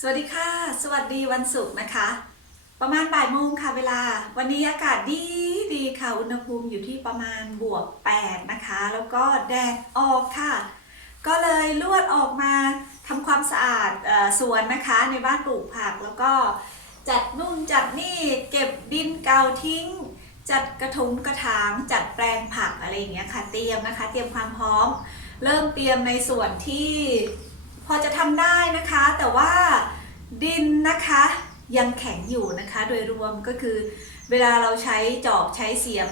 สวัสดีค่ะ สวัสดีวันศุกร์นะคะ ประมาณบ่ายโมงค่ะเวลา วันนี้อากาศดีดีค่ะ อุณหภูมิอยู่ที่ประมาณบวก 8 นะคะ แล้วก็แดดออกค่ะ ก็เลยลวดออกมาทำความสะอาดออสวนนะคะ ในบ้านปลูกผักแล้วก็จัดนู่นจัดนี่เก็บดินเก่าทิ้ง จัดกระถงกระถางจัดแปลงผักอะไรอย่างเงี้ยค่ะ เตรียมนะคะ เตรียมความพร้อม เริ่มเตรียมในส่วนที่ อจะทำได้นะคะ แต่ว่าดินนะคะยังแข็งอยู่นะคะ โดยรวมก็คือ เวลาเราใช้จอบใช้เสียม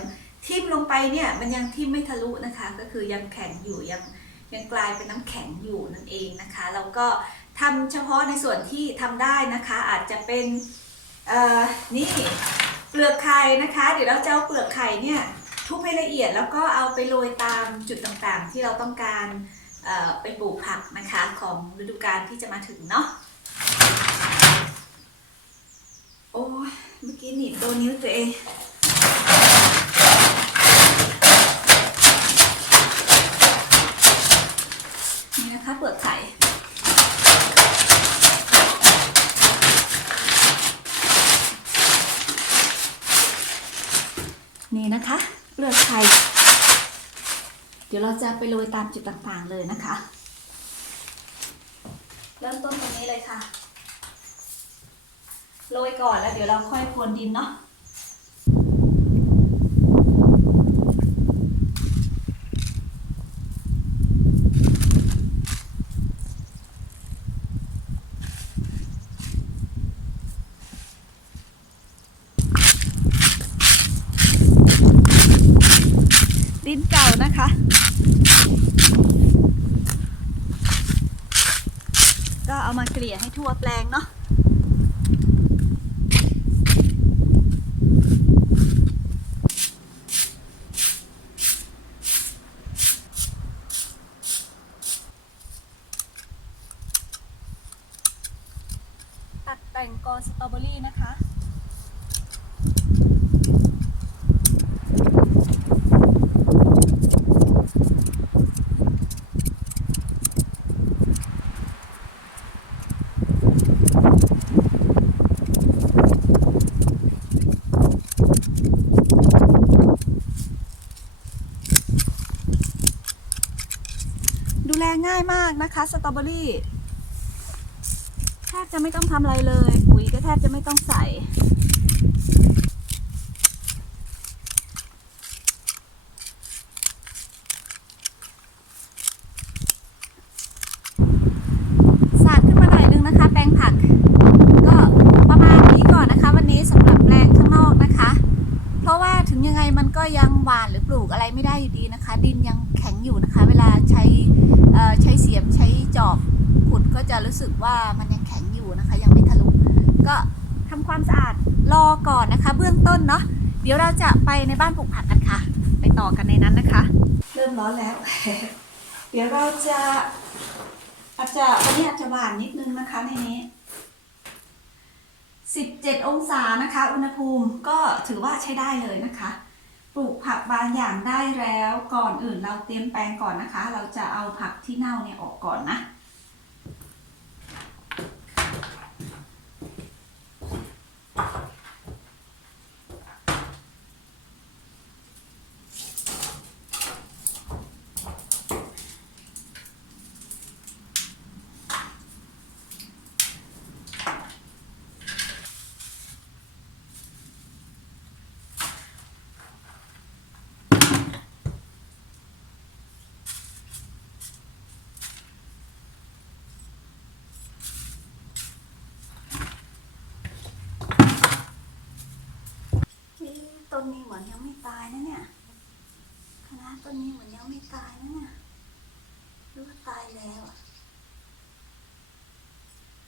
ทิ่มลงไปเนี่ยมันยังทิ่มไม่ทะลุนะคะ ก็คือยังแข็งอยู่ยังยังกลายเป็นน้ำแข็งอยู่นั่นเองนะคะแล้วก็ทำเฉพาะในส่วนที่ทำได้นะคะ อาจจะเป็นนี่เปลือกไข่นะคะ เดี๋ยวเราจะเอาเปลือกไข่เนี่ยทุบให้ละเอียดแล้วก็เอาไปโรยตามจุดต่างๆ ที่เราต้องการ ไปปลูกผักนะคะของฤดูกาลที่จะมาถึงเนาะโอ้ยเมื่อกี้หนีบโดนนิ้วตัวเองนี่นะคะเปลือกไข่นี่นะคะเปลือกไข่ เดี๋ยวเราจะไปโรยตามจุดต่างๆเลยนะคะ เริ่มต้นตรงนี้เลยค่ะ โรยก่อนแล้วเดี๋ยวเราค่อยพรวนดินเนาะ ดินเก่านะคะ ก็ เอามาเกลี่ยให้ทั่วแปลงเนาะตัดแต่งกอสตรอเบอรี่นะคะ มากนะคะสตรอเบอรี่แทบจะไม่ต้องทำอะไรเลย ปุ๋ยก็แทบจะไม่ต้องใส่าดขึ้นมาหน่อยนึงนะคะ แปลงผัก ก็ประมาณนี้ก่อนนะคะ วันนี้สำหรับแปลงข้างนอกนะคะ เพราะว่าถึงยังไง มันก็ยังหวานหรือปลูกอะไรไม่ได้อยู่ดีนะคะ ดินยังแข็งอยู่นะคะ เวลาใช้ใช้เสียมใช้จอบขุดก็จะรู้สึกว่ามันยังแข็งอยู่นะคะ ยังไม่ทะลุก็ทำความสะอาดรอก่อนนะคะ เบื้องต้นเนาะเดี๋ยวเราจะไปในบ้านปลูกผักกันค่ะ ไปต่อกันในนั้นนะคะ เริ่มร้อนแล้ว เดี๋ยวเราจะอาจจะวันนี้อาจจะหวานนิดนึงนะคะในนี้17 องศานะคะ อุณหภูมิก็ถือว่าใช้ได้เลยนะคะ ปลูกผักบางอย่างได้แล้ว ก่อนอื่นเราเตรียมแปลงก่อนนะคะ เราจะเอาผักที่เน่าเนี่ยออกก่อนนะ นนี้เหมือนยังไม่ตายนะเนี่ยคณะต้นนี้เหมือนยังไม่ตายนะเนี่ยหรือว่าตายแล้ว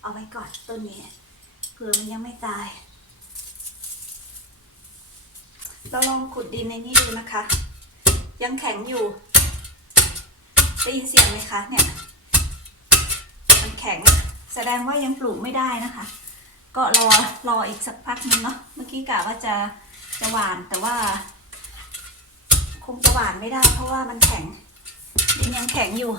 เอาไว้ก่อนต้นนี้เผื่อมันยังไม่ตาย เราลองขุดดินในนี้ดูนะคะ ยังแข็งอยู่ได้ยินเสียงไหมคะเนี่ยมันแข็งแสดงว่ายังปลูกไม่ได้นะคะ ก็รอรออีกสักพักนึงเนาะเมื่อกี้กะว่าจะ จะหวานแต่ว่า คงจะหวานไม่ได้ เพราะว่ามันแข็งดินยังแข็งอยู่